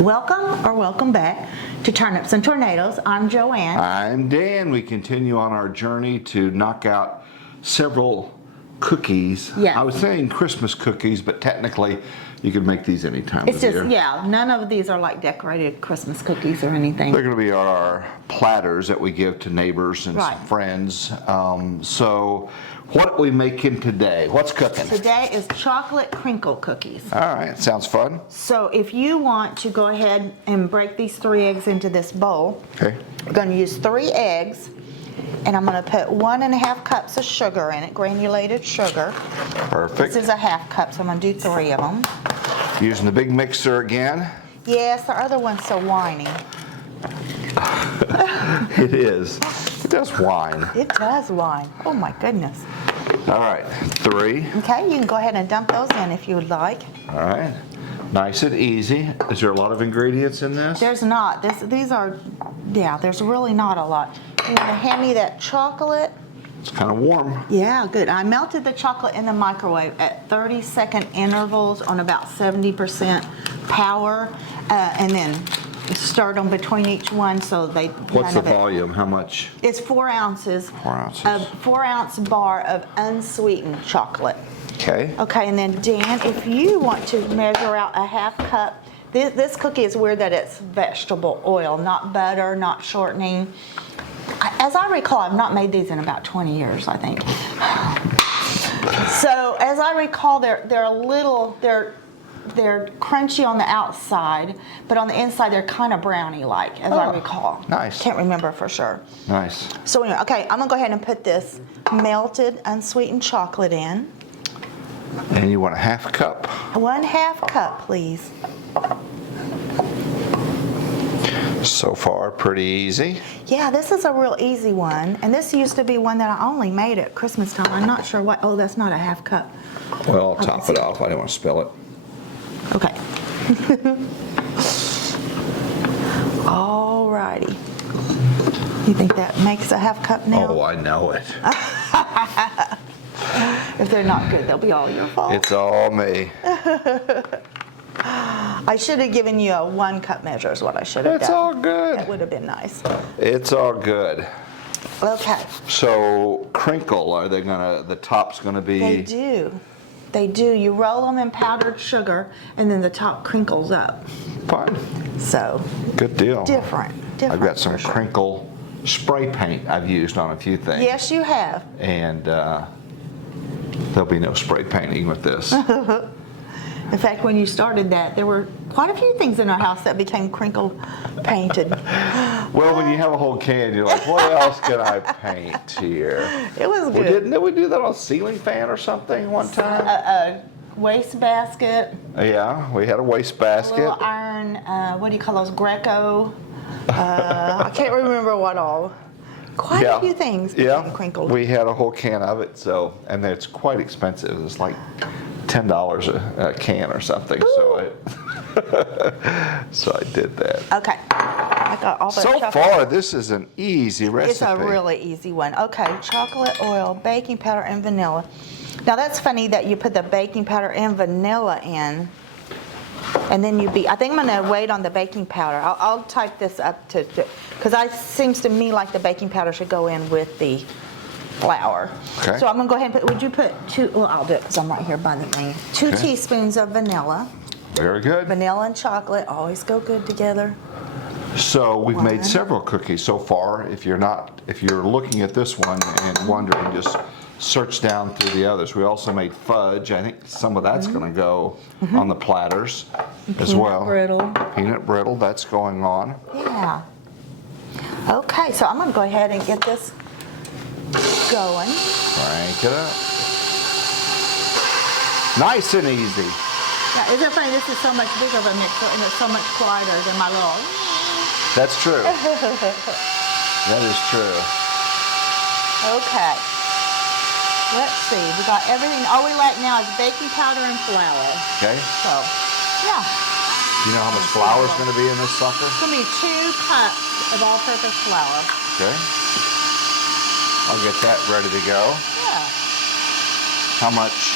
Welcome or welcome back to Turnips and Tornadoes. I'm Joanne. I'm Dan. We continue on our journey to knock out several cookies. Yeah. I was saying Christmas cookies, but technically you could make these any time It's of year. just, yeah, none of these are like decorated Christmas cookies or anything. They're going to be our platters that we give to neighbors and Right. some friends. So what are we making today? What's cooking? Today is chocolate crinkle cookies. All right, sounds fun. So if you want to go ahead and break these 3 eggs into this bowl, Okay. we're going to use 3 eggs, and I'm going to put 1½ cups of sugar in it, granulated sugar. Perfect. This is a ½ cup, so I'm going to do 3 of them. Using the big mixer again. Yes, the other one's so whiny. It is. It does whine. It does whine. Oh my goodness. All right, 3. Okay, you can go ahead and dump those in if you would like. All right. Nice and easy. Is there a lot of ingredients in this? There's not. These are, yeah, there's really not a lot. You want to hand me that chocolate? It's kind of warm. Yeah, good. I melted the chocolate in the microwave at 30-second intervals on about 70% power, and then stirred them between each one so they. What's the volume? How much? It's 4 ounces. 4 ounces. A 4-ounce bar of unsweetened chocolate. Okay. Okay, and then Dan, if you want to measure out a ½ cup, this cookie is weird that it's vegetable oil, not butter, not shortening. As I recall, I've not made these in about 20 years, I think. So as I recall, they're crunchy on the outside, but on the inside they're kind of brownie-like, as I recall. Nice. Can't remember for sure. Nice. So anyway, okay, I'm gonna go ahead and put this melted, unsweetened chocolate in. And you want a ½ cup? 1½ cup, please. So far, pretty easy. Yeah, this is a real easy one, and this used to be one that I only made at Christmas time. I'm not sure what. Oh, that's not a ½ cup. Well, I'll top it off. I didn't want to spill it. Okay. All righty. You think that makes a ½ cup now? Oh, I know it. If they're not good, they'll be all your fault. It's all me. I should have given you a 1 cup measure is what I should have done. It's all good. That would have been nice. It's all good. Okay. So, crinkle, are they gonna, the top's gonna be? They do. They do. You roll them in powdered sugar, and then the top crinkles up. Fine. So. Good deal. Different. I've got some for sure. crinkle spray paint I've used on a few things. Yes, you have. And there'll be no spray painting with this. In fact, when you started that, there were quite a few things in our house that became crinkle painted. Well, when you have a whole can, you're like, what else can I paint here? It was Well, good. didn't we do that on a ceiling fan or something one time? A wastebasket, Yeah, we had a waste a basket. little iron, what do you call those, Greco? I can't remember what all. Quite a few things became crinkled. We had a whole can of it, so, and it's quite expensive. It's like $10 a can or something. So I did that. Okay. I got all the So chocolate. far, this is an easy recipe. It's a really easy one. Okay, chocolate, oil, baking powder, and vanilla. Now that's funny that you put the baking powder and vanilla in, and then I think I'm gonna wait on the baking powder. I'll type this up because it seems to me like the baking powder should go in with the flour. Okay. So I'm gonna go ahead and put, would you put 2, well I'll do it because I'm right here by the thing. 2 teaspoons of vanilla. Very good. Vanilla and chocolate always go good together. So we've made 1. several cookies so far. If you're looking at this one and wondering, just search down through the others. We also made fudge. I think some of that's going to go on the platters as well. Peanut brittle, that's going on. Yeah. Okay, so I'm going to go ahead and get this going. Crank it up. Nice and easy. Now, isn't it funny? This is so much bigger of a mixer and it's so much quieter than my little. That's true. That is true. Okay. Let's see. We got everything. All we lack now is baking powder and flour. Okay. So, yeah. Do you know how much flour is going to be in this sucker? It's going to be 2 cups of all-purpose flour. Okay. I'll get that ready to go. Yeah. How much?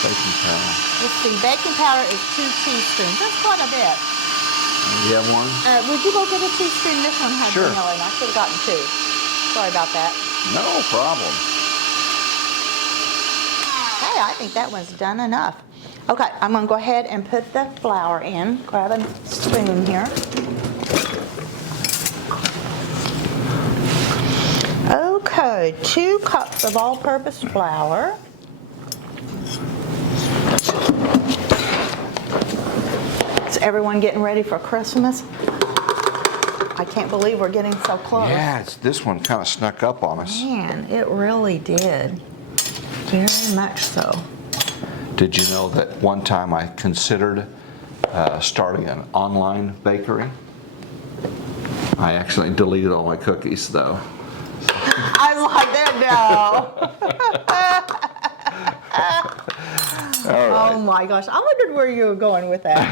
Baking powder. Let's see, baking powder is 2 teaspoons. That's quite a bit. You have one? Would you go get a teaspoon? This one has Sure. vanilla, and I should have gotten 2. Sorry about that. No problem. Hey, I think that one's done enough. Okay, I'm gonna go ahead and put the flour in. Grab a spoon here. Okay, 2 cups of all-purpose flour. Is everyone getting ready for Christmas? I can't believe we're getting so close. Yeah, this one kind of snuck up on us. Man, it really did. Very much so. Did you know that one time I considered starting an online bakery? I actually deleted all my cookies though. I was like, no. All right. Oh my gosh, I wondered where you were going with that.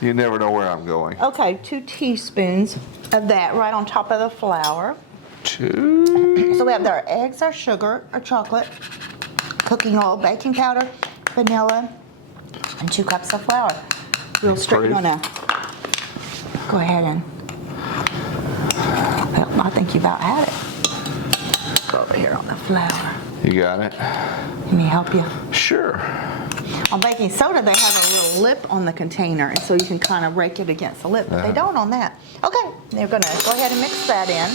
You never know where I'm going. Okay, 2 teaspoons of that right on top of the flour. 2. So we have our eggs, our sugar, our chocolate, cooking oil, baking powder, vanilla, and 2 cups of flour. Real straight. You wanna go ahead and, well, I think you about had it. Go over here on the flour. You got it? Let me help you. Sure. On baking soda, they have a little lip on the container, and so you can kind of rake it against the lip, but they don't on that. Okay, they're gonna go ahead and mix that in.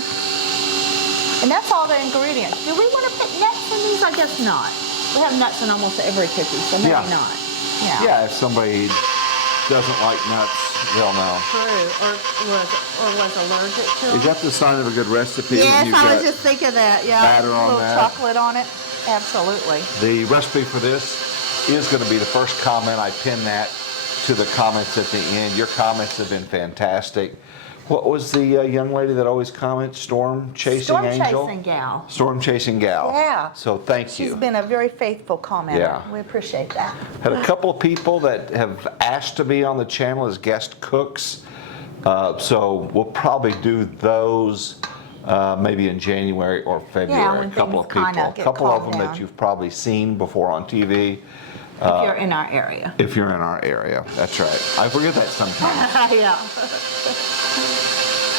And that's all the ingredients. Do we want to put nuts in these? I guess not. We have nuts in almost every cookie, so maybe Yeah. not. Yeah. Yeah, if somebody doesn't like nuts, they'll know. True, or was allergic to them. Is that the sign of a good recipe? Yes, You've I was got just thinking that. Yeah, batter on a little that. chocolate on it. Absolutely. The recipe for this is going to be the first comment. I pin that to the comments at the end. Your comments have been fantastic. What was the young lady that always comments? Storm Chasing Angel? Storm chasing gal. Storm Chasing Gal. Yeah. So thank She's you. been a very faithful commenter. Yeah. We appreciate that. Had a couple of people that have asked to be on the channel as guest cooks. So we'll probably do those maybe in January or February. when A couple of things kinda people. A get couple of calmed them down. that you've probably seen before on TV. If you're in our area. If you're in our area, that's right. I forget that sometimes. Yeah.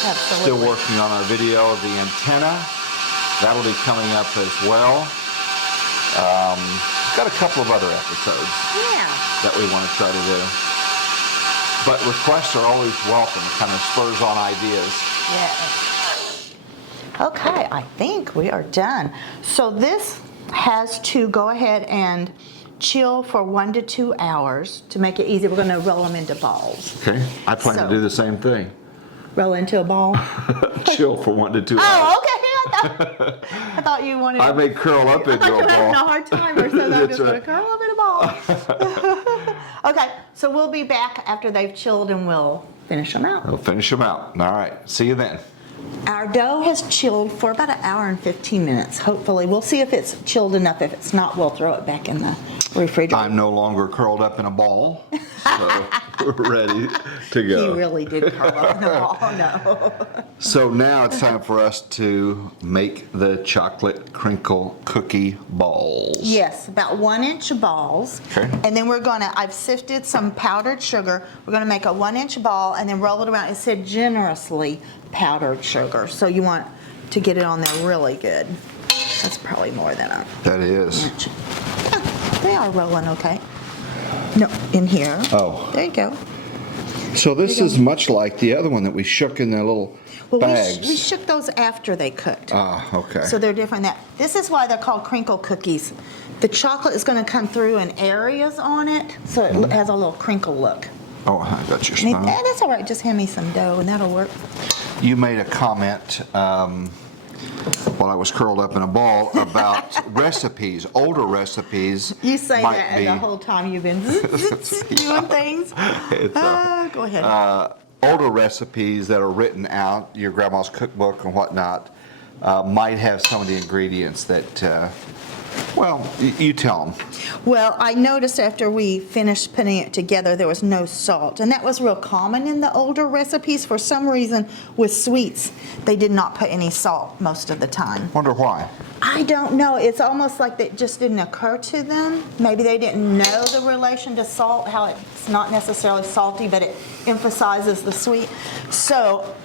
Absolutely. Still working on our video of the antenna. That'll be coming up as well. Got a couple of other episodes Yeah. that we want to try to do. But requests are always welcome. It kind of spurs on ideas. Yes. Okay, I think we are done. So this has to go ahead and chill for 1 to 2 hours to make it easy. We're going to roll them into balls. Okay, I plan So- to do the same thing. Roll into a ball. Chill for 1 to 2 hours. Oh, okay. I thought you wanted. I may curl up I into thought you a were having a ball. hard time or something. I'm That's just going right. to curl up in a ball. Okay, so we'll be back after they've chilled and we'll finish them out. We'll finish them out. All right, see you then. Our dough has chilled for about 1 hour and 15 minutes. Hopefully, we'll see if it's chilled enough. If it's not, we'll throw it back in the refrigerator. I'm no longer curled up in a ball, so we're ready to He go. really did curl up in the ball. No. So now it's time for us to make the chocolate crinkle cookie balls. Yes, about 1-inch balls. Okay. And then I've sifted some powdered sugar. We're gonna make a 1-inch ball and then roll it around. It said generously powdered sugar. So you want to get it on there really good. That's probably more than a That is. inch. Yeah, they are rolling okay. No, in here. Oh. There you go. So this is much like the other one that we shook in the little Well, bags. we shook those after they cooked. Ah, okay. So they're different than that. This is why they're called crinkle cookies. The chocolate is going to come through in areas on it, so it has a little crinkle look. Oh, I got your And spoon. that's all right. Just hand me some dough, and that'll work. You made a comment while I was curled up in a ball about recipes, older recipes. You say might that be, the whole time you've been doing things. It's, Go ahead. older recipes that are written out, your grandma's cookbook and whatnot, might have some of the ingredients that Well, you tell them. Well, I noticed after we finished putting it together, there was no salt. And that was real common in the older recipes. For some reason, with sweets, they did not put any salt most of the time. Wonder why. I don't know. It's almost like that just didn't occur to them. Maybe they didn't know the relation to salt, how it's not necessarily salty, but it emphasizes the sweet. So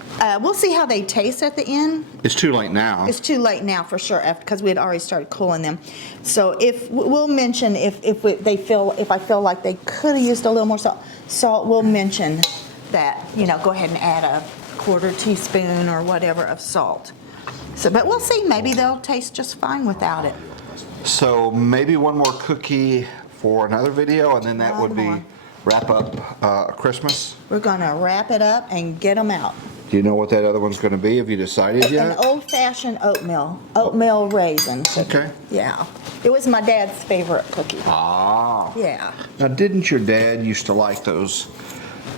we'll see how they taste at the end. It's too late now. It's too late now for sure, because we had already started cooling them. So if we'll mention if I feel like they could have used a little more salt, we'll mention that. Go ahead and add a quarter teaspoon or whatever of salt. So, but we'll see. Maybe they'll taste just fine without it. So maybe one more cookie for another video, and then that would be wrap up Christmas. We're gonna wrap it up and get them out. Do you know what that other one's going to be? Have you decided An yet? old-fashioned oatmeal raisin cookie. Okay. Yeah, it was my dad's favorite cookie. Ah. Yeah. Now, didn't your dad used to like those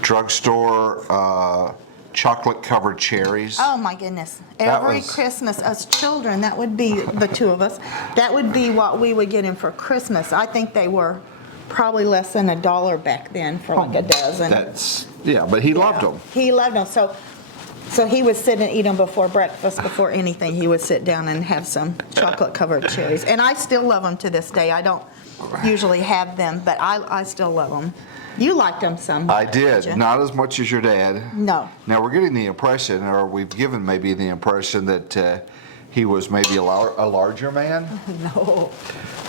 drugstore chocolate-covered cherries? Oh my goodness. That Every was- Christmas, as children, that would be the two of us, that would be what we would get him for Christmas. I think they were probably less than $1 back then for like a dozen. But he loved them. He loved them. So he would sit and eat them before breakfast, before anything. He would sit down and have some chocolate-covered cherries. And I still love them to this day. I don't usually have them, but I still love them. You liked them some. I did, not as much as your dad. No. Now, we're getting the impression, or we've given maybe the impression that he was maybe a larger man. No.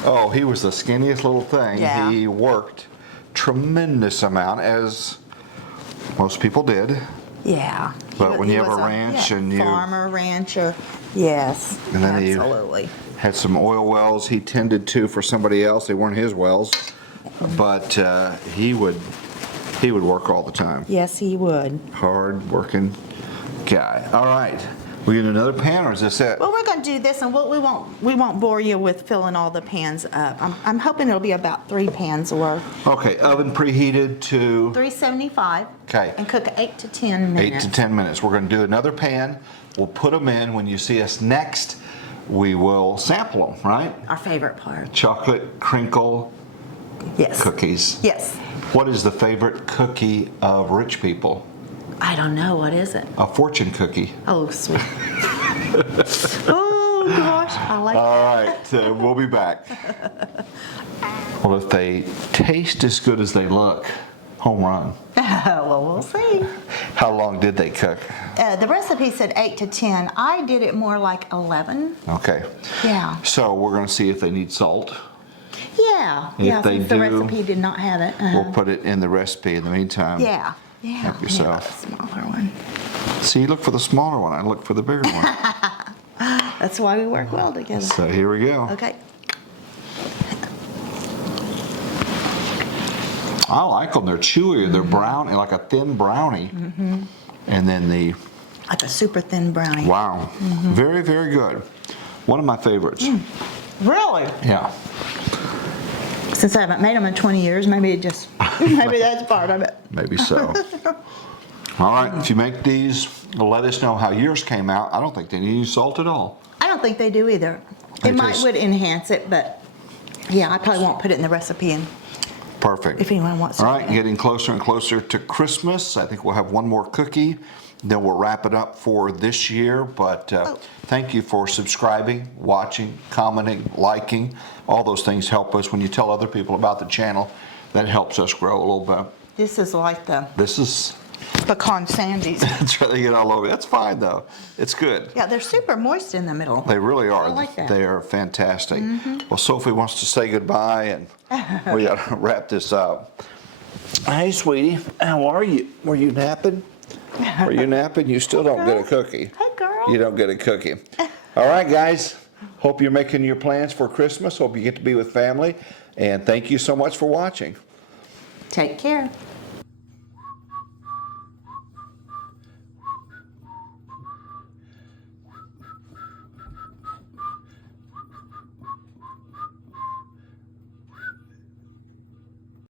Oh, he was the skinniest little thing. Yeah. He worked tremendous amount, as most people did. Yeah. But when He you have was a ranch and you... farmer, rancher, yes, And then he absolutely. had some oil wells he tended to for somebody else. They weren't his wells. But he would work all the time. Yes, he would. Hard working guy. All right. We get another pan, or is this it? Well, we're going to do this, and we won't bore you with filling all the pans up. I'm hoping it'll be about 3 pans worth. Okay, oven preheated to 375. Okay. And cook 8 to 10 minutes. 8 to 10 minutes. We're going to do another pan. We'll put them in. When you see us next, we will sample them, right? Our favorite part. Chocolate Crinkle Yes. cookies. Yes. What is the favorite cookie of rich people? I don't know. What is it? A fortune cookie. Oh, sweet. Oh, gosh. I like All right, we'll be back. Well, if they taste as good as they look, home run. that. Well, we'll see. How long did they cook? The recipe said 8 to 10. I did it more like 11. Okay. Yeah. So we're going to see if they need salt. Yeah. If Yeah, they since the do, recipe did not have it. We'll put it in the recipe in the meantime. Yeah. Yeah. Help yourself. Yeah, the smaller one. See, you look for the smaller one. I look for the bigger one. That's why we work well together. So here we go. Okay. I like them. They're chewier. They're brown, like a thin brownie. And then Like a super thin brownie. wow. Very, very good. One of my favorites. Really? Yeah. Since I haven't made them in 20 years, maybe that's part of it. Maybe so. All right, if you make these, let us know how yours came out. I don't think they need any salt at all. I don't think they do either. They It taste- would enhance it, but yeah, I probably won't put it in the recipe and Perfect. if anyone wants All to. right, getting closer and closer to Christmas. I think we'll have one more cookie. Then we'll wrap it up for this year. But thank you for subscribing, watching, commenting, liking. All those things help us. When you tell other people about the channel, that helps us grow a little bit. This is like the This is, pecan sandies. that's right, they get all over. That's fine though. It's good. Yeah, they're super moist in the middle. They really are. I like that. They are fantastic. Well, Sophie wants to say goodbye, and we got to wrap this up. Hey, sweetie, how are you? Were you napping? Were you napping? You still don't get a cookie. Hey, girl. You don't get a cookie. All right, guys. Hope you're making your plans for Christmas. Hope you get to be with family. And thank you so much for watching. Take care.